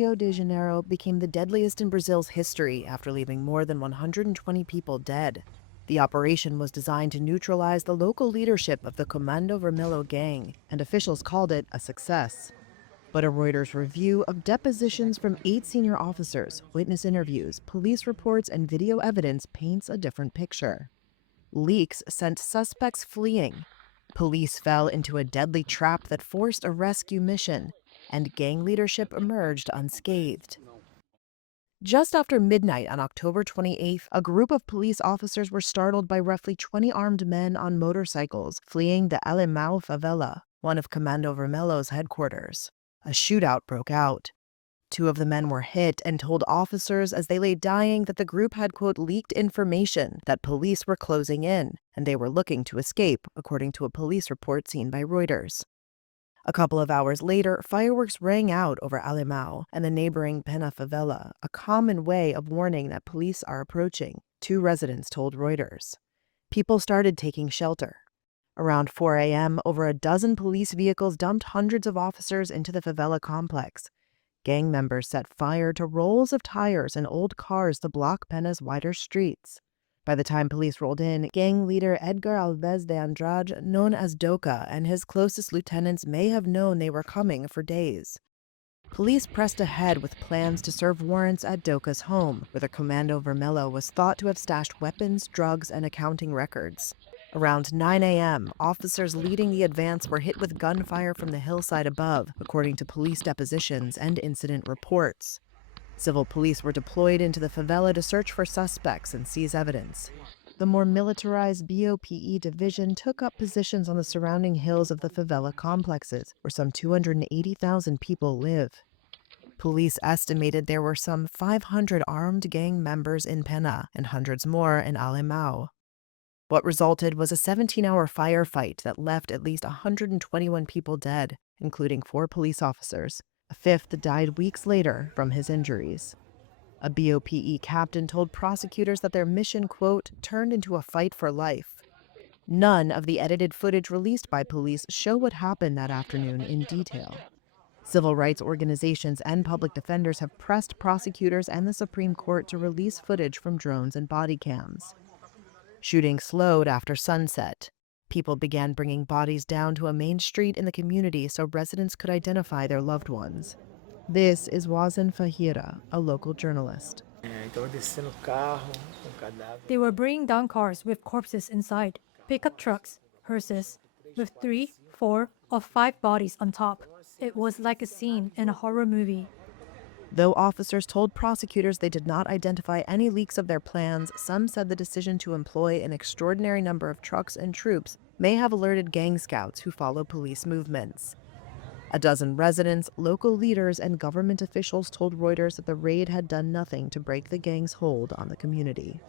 Rio de Janeiro became the deadliest in Brazil's history after leaving more than 120 people dead. The operation was designed to neutralize the local leadership of the Comando Vermelho gang, and officials called it a success. But a Reuters review of depositions from 8 senior officers, witness interviews, police reports, and video evidence paints a different picture. Leaks sent suspects fleeing. Police fell into a deadly trap that forced a rescue mission, and gang leadership emerged unscathed. Just after midnight on October 28th, a group of police officers were startled by roughly 20 armed men on motorcycles fleeing the Alemão favela, one of Comando Vermelho's headquarters. A shootout broke out. 2 of the men were hit and told officers as they lay dying that the group had, quote, leaked information that police were closing in, and they were looking to escape, according to a police report seen by Reuters. A couple of hours later, fireworks rang out over Alemão and the neighboring Pena favela, a common way of warning that police are approaching, 2 residents told Reuters. People started taking shelter. Around 4 a.m., over a dozen police vehicles dumped hundreds of officers into the favela complex. Gang members set fire to rolls of tires and old cars to block Pena's wider streets. By the time police rolled in, gang leader Edgar Alves de Andrade, known as Doca, and his closest lieutenants may have known they were coming for days. Police pressed ahead with plans to serve warrants at Doca's home, where the Comando Vermelho was thought to have stashed weapons, drugs, and accounting records. Around 9 a.m., officers leading the advance were hit with gunfire from the hillside above, according to police depositions and incident reports. Civil police were deployed into the favela to search for suspects and seize evidence. The more militarized BOPE division took up positions on the surrounding hills of the favela complexes, where some 280,000 people live. Police estimated there were some 500 armed gang members in Pena and hundreds more in Alemão. What resulted was a 17-hour firefight that left at least 121 people dead, including 4 police officers. A 5th died weeks later from his injuries. A BOPE captain told prosecutors that their mission, quote, turned into a fight for life. None of the edited footage released by police show what happened that afternoon in detail. Civil rights organizations and public defenders have pressed prosecutors and the Supreme Court to release footage from drones and body cams. Shooting slowed after sunset. People began bringing bodies down to a main street in the community so residents could identify their loved ones. This is Wazan Fahira, a local journalist. They were bringing down cars with corpses inside, pickup trucks, hearses, with 3, 4, or 5 bodies on top. It was like a scene in a horror movie. Though officers told prosecutors they did not identify any leaks of their plans, some said the decision to employ an extraordinary number of trucks and troops may have alerted gang scouts who follow police movements. A dozen residents, local leaders, and government officials told Reuters that the raid had done nothing to break the gang's hold on the community.